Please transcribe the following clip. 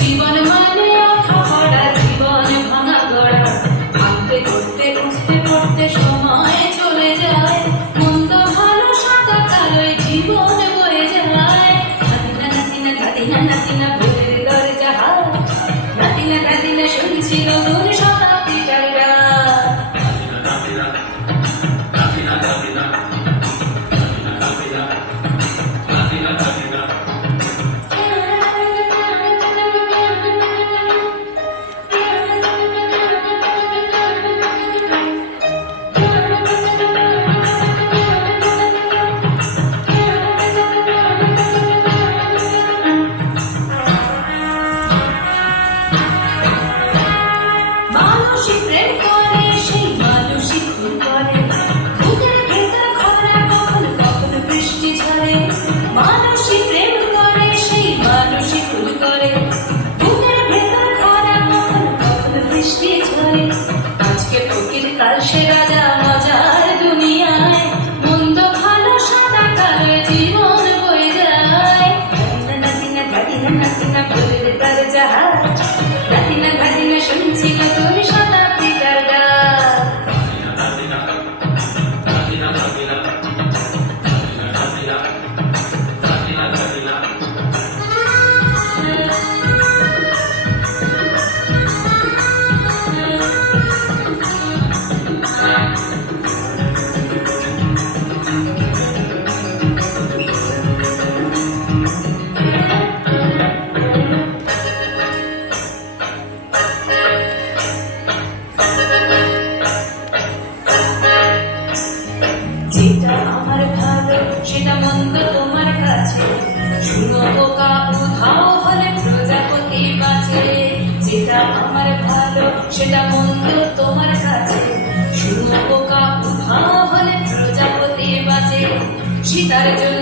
জীবন মানে আঁকা জীবন ভাঙা গড়া ভাবতে করতে উঠতে পড়তে সময় চলে যায় মন্দ ভালো সাদা কালোয় জীবন বয়ে যায় নাতিনা নাতিনা নাতিনা ভুলের দরজা নাতিনা নাতিনা শুনছি নতুন শতাব্দীটার কাল সে রাজা মজার দুনিয়ায় মন্দ ভালো সাদা কালো জীবন বয়ে যায় নাতিনা নাতিনা নাতিনা ভুলের দরজা নাতিনা নাতিনা শুনছি নতুন শতাব্দীটার যেটা আমার ভালো সেটা মন্দ তোমার কাছে শুনো বোকা উধাও হলে প্রজাপতি বাঁচে যেটা আমার ভালো সেটা মন্দ তোমার কাছে শুনো বোকা উধাও হলে প্রজাপতি বাঁচে সীতার জন্য